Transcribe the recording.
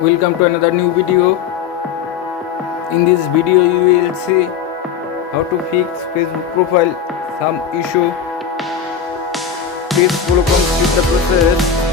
Welcome to another new video. In this video you will see how to fix Facebook profile some issue. Please follow complete the process.